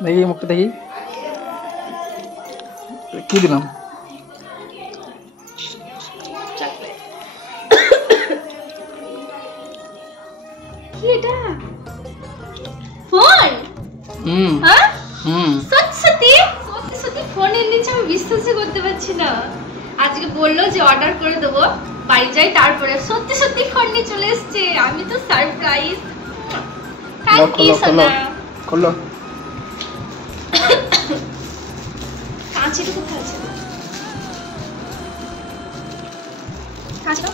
দেখি মুখটা দেখি কি দিলাম কি এটা ফোন হ্যাঁ সত্যি ফোন এনে দিয়েছে আমি বিশ্বাসই করতে পারছি না আজকে বললো যে অর্ডার করে দেবো বাড়ি যাই তারপরে সত্যি ফোন নিয়ে চলে এসেছে আমি তো সারপ্রাইজ থ্যাংক ইউ সোনা খোলো কাঁচিটা কোথায় আছে কাঁচটা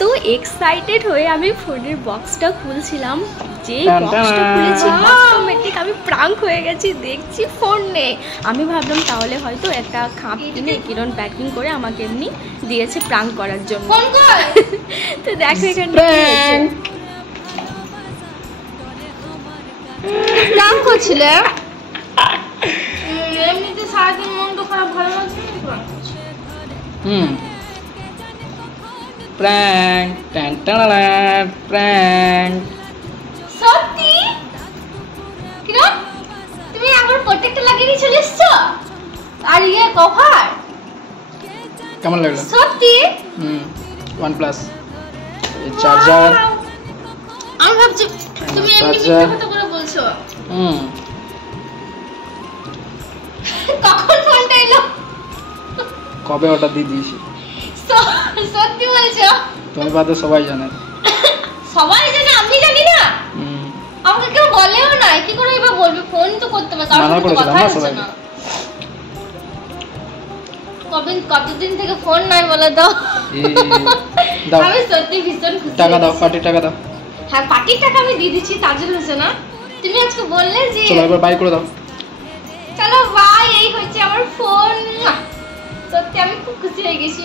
তো এক্সাইটেড হয়ে আমি ফোনের বক্সটা খুলছিলাম যেই বক্সটা খুলেছি অটোমেটিক আমি প্রাঙ্ক হয়ে গেছি দেখছি ফোন নেই আমি ভাবলাম তাহলে হয়তো একটা খাপ কিনে কিরণ প্যাকিং করে আমাকে এমনি দিয়েছে প্রাঙ্ক করার জন্য ফোন কর তো দেখো এখানে প্রাঙ্ক হচ্ছিল এমনিতে সারাদিন মনটা খারাপ ভালো লাগছে প্র্যাঙ্ক টান প্র্যাঙ্ক সত্যি কিরণ তুমি আমার প্রোটেক্টর লাগিয়ে নিয়ে চলে এসছো আর ইয়ে কভার কেমন লাগলো সত্যি OnePlus এই চার্জার আমি ভাবছি তুমি এমনি মিথ্যা কথা করে বলছো কখন ফোনটা এলো কবে অর্ডার দিয়ে দিয়েছি সত্যি বলছো তুমি বাদে সবাই জানে সবাই জানে আমি জানি না আমাকে কেউ বলেও না কি করে এবার বলবে ফোন তো করতে পারছ আর কথা হচ্ছে না কতদিন থেকে ফোন নাই বলে দাও আমি সত্যি ভীষণ খুশি টাকা দাও পার্টি টাকা দাও হ্যাঁ পার্টির টাকা আমি দিয়ে দিচ্ছি তার জন্য হচ্ছে না তুমি আজকে বললে যে চলো এবার বাই করে দাও চলো বাই এই হচ্ছে আমার ফোন সত্যি আমি খুব খুশি হয়ে গেছি